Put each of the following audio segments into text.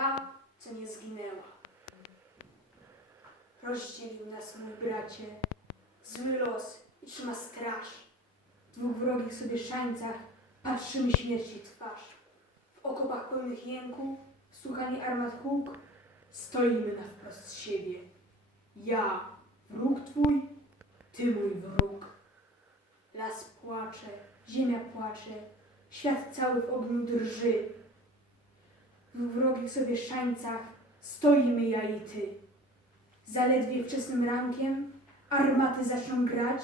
ta, co nie zginęła. Rozdzielił nas, mój bracie, zły los i trzyma straż. W dwóch wrogich sobie szańcach patrzymy śmierci twarz. W okopach pełnych jęku, słuchani armat huk, stoimy na wprost siebie. Ja, wróg twój, ty mój wróg. Las płacze, ziemia płacze, świat cały w ogniu drży. Wrogich sobie szańcach stoimy ja i ty. Zaledwie wczesnym rankiem armaty zaczną grać,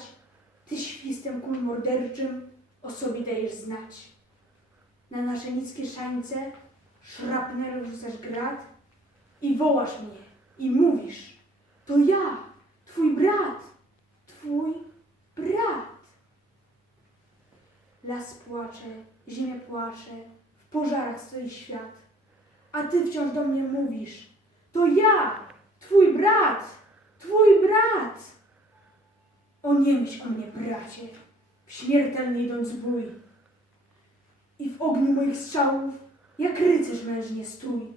ty świstem kul morderczym o sobie dajesz znać. Na nasze niskie szańce szrapnel rzucasz grat i wołasz mnie i mówisz, to ja, twój brat, twój brat. Las płacze, ziemia płacze, w pożarach stoi świat, a ty wciąż do mnie mówisz, to ja, twój brat, twój brat. O nie myśl o mnie, bracie, w śmiertelnie idąc bój. I w ogniu moich strzałów, jak rycerz mężnie stój.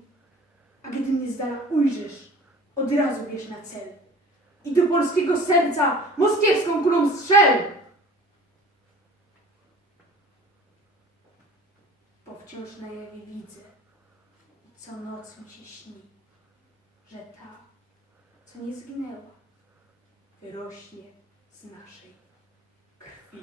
A gdy mnie z dala ujrzysz, od razu bierz na cel. I do polskiego serca moskiewską kulą strzel! Bo wciąż na jawie widzę, co noc mi się śni, że ta, co nie zginęła, wyrośnie z naszej krwi.